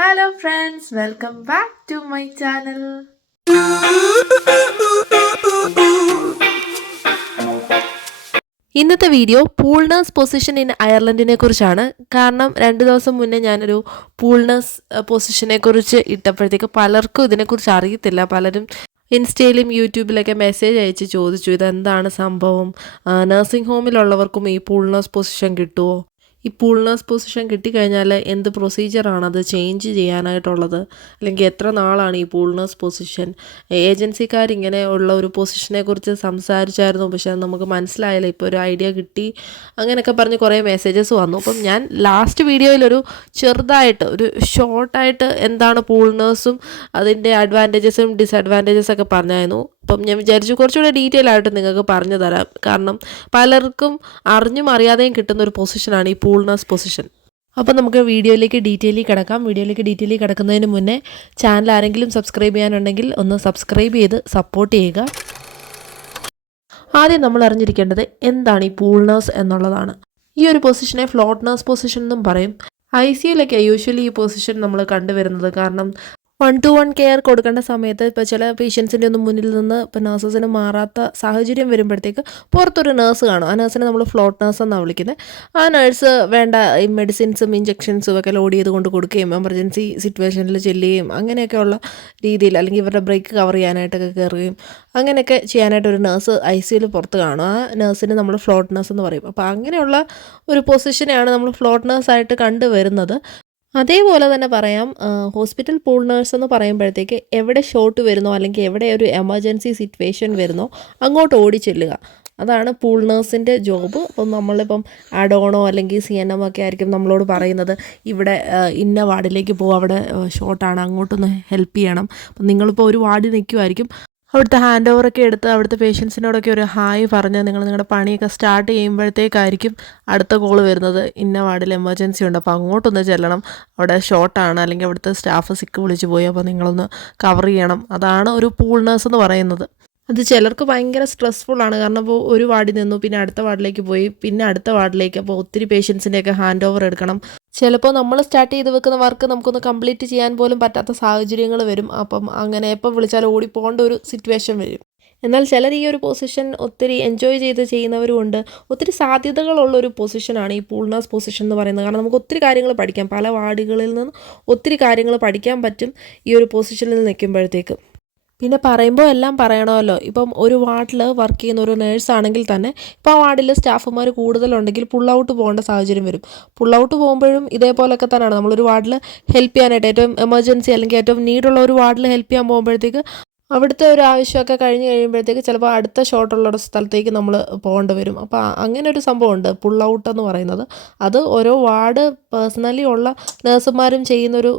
Hello friends, welcome back to my channel. ഇന്നത്തെ video pool nurse position in അയർലൻഡിനെ കുറിച്ചാണ്. കാരണം 2 ദിവസം മുന്നേ ഞാനൊരു പൂൾ നഴ്സ് പൊസിഷനെ കുറിച്ച് ഇട്ടപ്പോഴത്തേക്ക് പലർക്കും ഇതിനെക്കുറിച്ച് അറിയത്തില്ല. പലരും ഇൻസ്റ്റയിലും യൂട്യൂബിലൊക്കെ മെസ്സേജ് അയച്ച് ചോദിച്ചു, ഇതെന്താണ് സംഭവം, നഴ്സിംഗ് ഹോമിലുള്ളവർക്കും ഈ പൂൾ നഴ്സ് പൊസിഷൻ കിട്ടുമോ, ഈ പൂൾ നഴ്സ് പൊസിഷൻ കിട്ടിക്കഴിഞ്ഞാൽ എന്ത് പ്രൊസീജിയറാണത് ചേഞ്ച് ചെയ്യാനായിട്ടുള്ളത്, അല്ലെങ്കിൽ എത്ര നാളാണ് ഈ പൂൾ നഴ്സ് പൊസിഷൻ, ഏജൻസിക്കാരിങ്ങനെ ഉള്ള ഒരു പൊസിഷനെ കുറിച്ച് സംസാരിച്ചായിരുന്നു, പക്ഷെ അത് നമുക്ക് മനസ്സിലായില്ല, ഇപ്പോൾ ഒരു ഐഡിയ കിട്ടി, അങ്ങനെയൊക്കെ പറഞ്ഞ് കുറേ മെസ്സേജസ് വന്നു. അപ്പം ഞാൻ ലാസ്റ്റ് വീഡിയോയിലൊരു ചെറുതായിട്ട് ഒരു ഷോർട്ടായിട്ട് എന്താണ് പൂൾ നഴ്സും അതിൻ്റെ അഡ്വാൻറ്റേജസും ഡിസഡ്വാൻറ്റേജസ് ഒക്കെ പറഞ്ഞായിരുന്നു. അപ്പം ഞാൻ വിചാരിച്ചു കുറച്ചുകൂടെ ഡീറ്റെയിൽ ആയിട്ട് നിങ്ങൾക്ക് പറഞ്ഞു തരാം. കാരണം പലർക്കും അറിഞ്ഞും അറിയാതെയും കിട്ടുന്ന ഒരു പൊസിഷനാണ് ഈ പൂൾ നഴ്സ് പൊസിഷൻ. അപ്പം നമുക്ക് വീഡിയോയിലേക്ക് ഡീറ്റെയിലി കിടക്കാം. വീഡിയോയിലേക്ക് ഡീറ്റെയിലി കിടക്കുന്നതിന് മുന്നേ ചാനൽ ആരെങ്കിലും സബ്സ്ക്രൈബ് ചെയ്യാനുണ്ടെങ്കിൽ ഒന്ന് സബ്സ്ക്രൈബ് ചെയ്ത് സപ്പോർട്ട് ചെയ്യുക. ആദ്യം നമ്മൾ അറിഞ്ഞിരിക്കേണ്ടത് എന്താണ് ഈ പൂൾ നഴ്സ് എന്നുള്ളതാണ്. ഈ ഒരു പൊസിഷനെ ഫ്ലോട്ട് നഴ്സ് പൊസിഷൻ എന്നും പറയും. ICUലൊക്കെ യൂഷ്വലി ഈ പൊസിഷൻ നമ്മൾ കണ്ടുവരുന്നത്. കാരണം 1-to-1 കെയർ കൊടുക്കേണ്ട സമയത്ത് ഇപ്പോൾ ചില പേഷ്യൻസിൻ്റെ ഒന്നും മുന്നിൽ നിന്ന് ഇപ്പോൾ നഴ്സസിന് മാറാത്ത സാഹചര്യം വരുമ്പോഴത്തേക്ക് പുറത്തൊരു നഴ്സ് കാണും. ആ നഴ്സിനെ നമ്മൾ ഫ്ലോട്ട് നഴ്സ് എന്നാണ് വിളിക്കുന്നത്. ആ നഴ്സ് വേണ്ട ഈ മെഡിസിൻസും ഇഞ്ചക്ഷൻസും ഒക്കെ ലോഡ് ചെയ്ത് കൊണ്ട് കൊടുക്കുകയും എമർജൻസി സിറ്റുവേഷനിൽ ചെല്ലുകയും അങ്ങനെയൊക്കെയുള്ള രീതിയിൽ, അല്ലെങ്കിൽ ഇവരുടെ ബ്രേക്ക് കവർ ചെയ്യാനായിട്ടൊക്കെ കയറുകയും അങ്ങനെയൊക്കെ ചെയ്യാനായിട്ട് ഒരു നഴ്സ് ICUയിൽ പുറത്ത് കാണും. ആ നഴ്സിനെ നമ്മൾ ഫ്ലോട്ട് നഴ്സ് എന്ന് പറയും. അപ്പോൾ അങ്ങനെയുള്ള ഒരു പൊസിഷനെയാണ് നമ്മൾ ഫ്ലോട്ട് നഴ്സായിട്ട് കണ്ടുവരുന്നത്. അതേപോലെ തന്നെ പറയാം, ഹോസ്പിറ്റൽ പൂൾ നഴ്സ് എന്ന് പറയുമ്പോഴത്തേക്ക് എവിടെ ഷോട്ട് വരുന്നോ അല്ലെങ്കിൽ എവിടെ ഒരു എമർജൻസി സിറ്റുവേഷൻ വരുന്നോ അങ്ങോട്ട് ഓടി ചെല്ലുക, അതാണ് പൂൾ നഴ്സിൻ്റെ ജോബ്. അപ്പം നമ്മളിപ്പം ആഡോണോ അല്ലെങ്കിൽ CNM ഒക്കെ ആയിരിക്കും നമ്മളോട് പറയുന്നത്, ഇവിടെ ഇന്ന വാർഡിലേക്ക് പോകും, അവിടെ ഷോട്ടാണ്, അങ്ങോട്ടൊന്ന് ഹെൽപ്പ് ചെയ്യണം. അപ്പം നിങ്ങളിപ്പോൾ ഒരു വാർഡിൽ നിൽക്കുമായിരിക്കും, അവിടുത്തെ ഹാൻഡ് ഓവറൊക്കെ എടുത്ത് അവിടുത്തെ പേഷ്യൻസിനോടൊക്കെ ഒരു ഹായ് പറഞ്ഞ് നിങ്ങളുടെ പണിയൊക്കെ സ്റ്റാർട്ട് ചെയ്യുമ്പോഴത്തേക്കായിരിക്കും അടുത്ത കോൾ വരുന്നത്, ഇന്ന വാർഡിൽ എമർജൻസി ഉണ്ട്, അപ്പോൾ അങ്ങോട്ടൊന്ന് ചെല്ലണം, അവിടെ ഷോർട്ടാണ്, അല്ലെങ്കിൽ അവിടുത്തെ സ്റ്റാഫ് സിക്ക് വിളിച്ച് പോയി, അപ്പോൾ നിങ്ങളൊന്ന് കവർ ചെയ്യണം. അതാണ് ഒരു പൂൾ നഴ്സ് എന്ന് പറയുന്നത്. അത് ചിലർക്ക് ഭയങ്കര സ്ട്രെസ്ഫുള്ളാണ്. കാരണം ഇപ്പോൾ ഒരു വാർഡിൽ നിന്നു, പിന്നെ അടുത്ത വാർഡിലേക്ക് പോയി, പിന്നെ അടുത്ത വാർഡിലേക്ക്, അപ്പോൾ ഒത്തിരി പേഷ്യൻസിൻ്റെയൊക്കെ ഹാൻഡ് ഓവർ എടുക്കണം. ചിലപ്പോൾ നമ്മൾ സ്റ്റാർട്ട് ചെയ്ത് വെക്കുന്ന വർക്ക് നമുക്കൊന്ന് കംപ്ലീറ്റ് ചെയ്യാൻ പോലും പറ്റാത്ത സാഹചര്യങ്ങൾ വരും. അപ്പം അങ്ങനെ എപ്പോൾ വിളിച്ചാലും ഓടിപ്പോകേണ്ട ഒരു സിറ്റുവേഷൻ വരും. എന്നാൽ ചിലർ ഈ ഒരു പൊസിഷൻ ഒത്തിരി എൻജോയ് ചെയ്ത് ചെയ്യുന്നവരും ഉണ്ട്. ഒത്തിരി സാധ്യതകളുള്ള ഒരു പൊസിഷനാണ് ഈ പൂൾ നഴ്സ് പൊസിഷൻ എന്ന് പറയുന്നത്. കാരണം നമുക്ക് ഒത്തിരി കാര്യങ്ങൾ പഠിക്കാം, പല വാർഡുകളിൽ നിന്ന് ഒത്തിരി കാര്യങ്ങൾ പഠിക്കാൻ പറ്റും ഈ ഒരു പൊസിഷനിൽ നിൽക്കുമ്പോഴത്തേക്ക്. പിന്നെ പറയുമ്പോൾ എല്ലാം പറയണമല്ലോ. ഇപ്പം ഒരു വാർഡിൽ വർക്ക് ചെയ്യുന്ന ഒരു നേഴ്സാണെങ്കിൽ തന്നെ ഇപ്പോൾ ആ വാർഡിൽ സ്റ്റാഫുമാർ കൂടുതലുണ്ടെങ്കിൽ പുൾ ഔട്ട് പോകേണ്ട സാഹചര്യം വരും. പുൾ ഔട്ട് പോകുമ്പോഴും ഇതേപോലൊക്കെ തന്നെയാണ്. നമ്മളൊരു വാർഡിൽ ഹെൽപ്പ് ചെയ്യാനായിട്ട്, ഏറ്റവും എമർജൻസി അല്ലെങ്കിൽ ഏറ്റവും നീഡുള്ള ഒരു വാർഡിൽ ഹെൽപ്പ് ചെയ്യാൻ പോകുമ്പോഴത്തേക്ക് അവിടുത്തെ ഒരു ആവശ്യമൊക്കെ കഴിഞ്ഞ് കഴിയുമ്പോഴത്തേക്ക് ചിലപ്പോൾ അടുത്ത ഷോട്ടുള്ള സ്ഥലത്തേക്ക് നമ്മൾ പോകേണ്ടി വരും. അപ്പോൾ അങ്ങനെ ഒരു സംഭവമുണ്ട് പുൾ ഔട്ട് എന്ന് പറയുന്നത്. അത് ഓരോ വാർഡ് പേഴ്സണലി ഉള്ള നഴ്സുമാരും ചെയ്യുന്നൊരു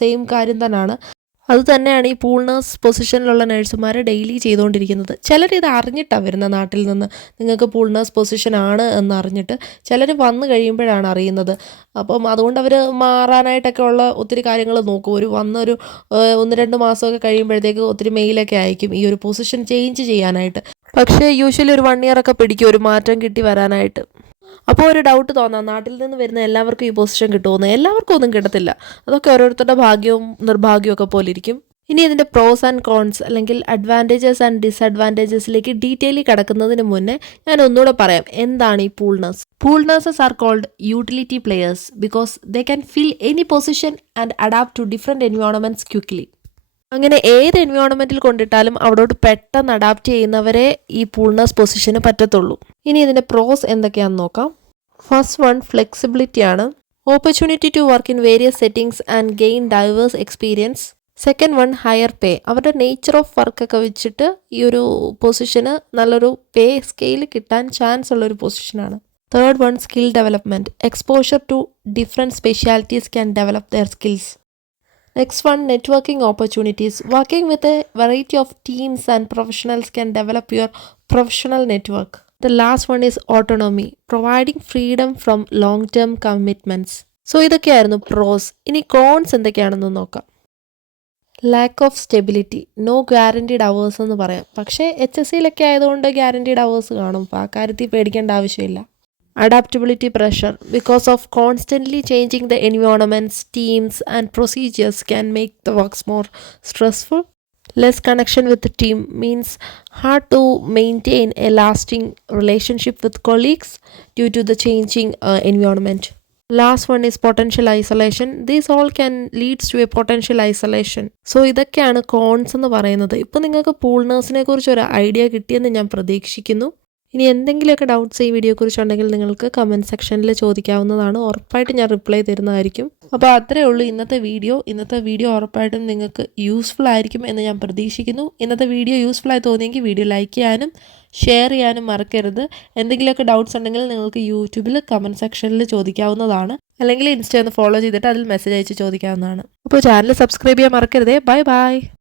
സെയിം കാര്യം തന്നെയാണ്. അത് തന്നെയാണ് ഈ പൂൾ നഴ്സ് പൊസിഷനിലുള്ള നഴ്സുമാർ ഡെയിലി ചെയ്തുകൊണ്ടിരിക്കുന്നത്. ചിലർ ഇത് അറിഞ്ഞിട്ടാണ് വരുന്ന, നാട്ടിൽ നിന്ന് നിങ്ങൾക്ക് പൂൾ നഴ്സ് പൊസിഷനാണ് എന്നറിഞ്ഞിട്ട്. ചിലർ വന്നു കഴിയുമ്പോഴാണ് അറിയുന്നത്. അപ്പം അതുകൊണ്ട് അവർ മാറാനായിട്ടൊക്കെ ഉള്ള ഒത്തിരി കാര്യങ്ങൾ നോക്കും. വന്നൊരു 1-2 മാസമൊക്കെ കഴിയുമ്പോഴത്തേക്ക് ഒത്തിരി മെയിലൊക്കെ അയക്കും ഈ ഒരു പൊസിഷൻ ചേഞ്ച് ചെയ്യാനായിട്ട്. പക്ഷേ യൂഷ്വലി ഒരു 1 ഇയർ ഒക്കെ പിടിക്കും ഒരു മാറ്റം കിട്ടി വരാനായിട്ട്. അപ്പോൾ ഒരു ഡൗട്ട് തോന്നാം, നാട്ടിൽ നിന്ന് വരുന്ന എല്ലാവർക്കും ഈ പൊസിഷൻ കിട്ടുമെന്ന്. എല്ലാവർക്കും ഒന്നും കിട്ടത്തില്ല. അതൊക്കെ ഓരോരുത്തരുടെ ഭാഗ്യവും നിർഭാഗ്യവും ഒക്കെ പോലെ ഇരിക്കും. ഇനി ഇതിൻ്റെ പ്രോസ് ആൻഡ് കോൺസ് അല്ലെങ്കിൽ അഡ്വാൻറ്റേജസ് ആൻഡ് ഡിസഡ്വാൻറ്റേജസിലേക്ക് ഡീറ്റെയിലി കിടക്കുന്നതിന് മുന്നേ ഞാൻ ഒന്നുകൂടെ പറയാം എന്താണ് ഈ pool nurse. Pool nurses are called utility players because they can fill any position and adapt to different environments quickly. അങ്ങനെ ഏത് എൻവയോൺമെൻറ്റിൽ കൊണ്ടിട്ടാലും അവിടോട്ട് പെട്ടെന്ന് അഡാപ്റ്റ് ചെയ്യുന്നവരെ ഈ പൂൾ നഴ്സ് പൊസിഷന് പറ്റത്തുള്ളൂ. ഇനി ഇതിൻ്റെ പ്രോസ് എന്തൊക്കെയാണെന്ന് നോക്കാം. ഫസ്റ്റ് വൺ ഫ്ലെക്സിബിലിറ്റി ആണ്. Opportunity to work in various settings and gain diverse experience. Second one higher pay. അവരുടെ നേച്ചർ ഓഫ് വർക്കൊക്കെ വെച്ചിട്ട് ഈ ഒരു പൊസിഷന് നല്ലൊരു പേ സ്കെയിൽ കിട്ടാൻ ചാൻസ് ഉള്ളൊരു പൊസിഷനാണ്. Third one skill development. Exposure to different specialties can develop their skills. Next one, networking opportunities. Working with a variety of teams and professionals can develop your professional network. The last one is autonomy, providing freedom from long-term commitments. So ഇതൊക്കെയായിരുന്നു പ്രോസ്. ഇനി cons എന്തൊക്കെയാണെന്ന് നോക്കാം. Lack of stability, no guaranteed hours എന്ന് പറയാം. പക്ഷേ HSCയിലൊക്കെ ആയതുകൊണ്ട് guaranteed hours കാണും. അപ്പോൾ ആ കാര്യത്തിൽ പേടിക്കേണ്ട ആവശ്യമില്ല. Adaptability pressure. Because of constantly changing the environments, teams, and procedures can make the works more stressful. Less connection with the team means hard to maintain a lasting relationship with colleagues due to the changing environment. Last one is potential isolation. This all can leads to a potential isolation. So ഇതൊക്കെയാണ് cons എന്ന് പറയുന്നത്. ഇപ്പോൾ നിങ്ങൾക്ക് pool നഴ്സിനെ കുറിച്ച് ഒരു idea കിട്ടിയെന്ന് ഞാൻ പ്രതീക്ഷിക്കുന്നു. ഇനി എന്തെങ്കിലുമൊക്കെ ഡൗട്ട്സ് ഈ വീഡിയോയെക്കുറിച്ചുണ്ടെങ്കിൽ നിങ്ങൾക്ക് കമൻറ്റ് സെക്ഷനിൽ ചോദിക്കാവുന്നതാണ്. ഉറപ്പായിട്ട് ഞാൻ റിപ്ലൈ തരുന്നതായിരിക്കും. അപ്പോൾ അത്രയേ ഉള്ളൂ ഇന്നത്തെ വീഡിയോ ഉറപ്പായിട്ടും നിങ്ങൾക്ക് യൂസ്ഫുൾ ആയിരിക്കും എന്ന് ഞാൻ പ്രതീക്ഷിക്കുന്നു. ഇന്നത്തെ വീഡിയോ യൂസ്ഫുൾ ആയി തോന്നിയെങ്കിൽ വീഡിയോ ലൈക്ക് ചെയ്യാനും ഷെയർ ചെയ്യാനും മറക്കരുത്. എന്തെങ്കിലുമൊക്കെ ഡൗട്ട്സ് ഉണ്ടെങ്കിൽ നിങ്ങൾക്ക് യൂട്യൂബിൽ കമൻറ്റ് സെക്ഷനിൽ ചോദിക്കാവുന്നതാണ്. അല്ലെങ്കിൽ ഇൻസ്റ്റ ഒന്ന് ഫോളോ ചെയ്തിട്ട് അതിൽ മെസ്സേജ് അയച്ച് ചോദിക്കാവുന്നതാണ്. അപ്പോൾ ചാനൽ സബ്സ്ക്രൈബ് ചെയ്യാൻ മറക്കരുതേ. Bye bye.